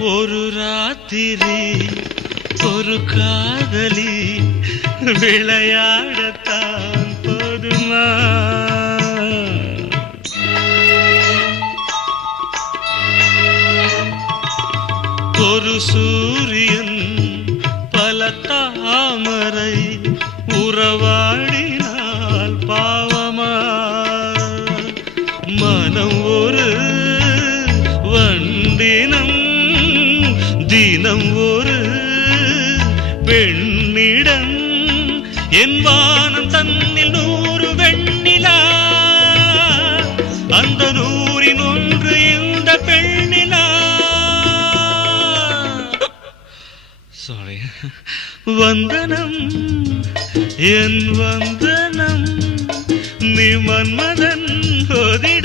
ஒரு ராத்திரி ஒரு காதலி விளையாடத்தான் போதுமா? ஒரு சூரியன் பல தாமரை உறவாடினால் பாவமா? மனம் ஒரு தினம் ஒரு பெண்ணிடம் என் வானம் தன்னில் நூறு வெண்ணிலா. அந்த நூறின் ஒன்று இந்த பெண்ணிலா. சாரி வந்தனம் என் வந்தனம் நீ மன்மதன் ஒதி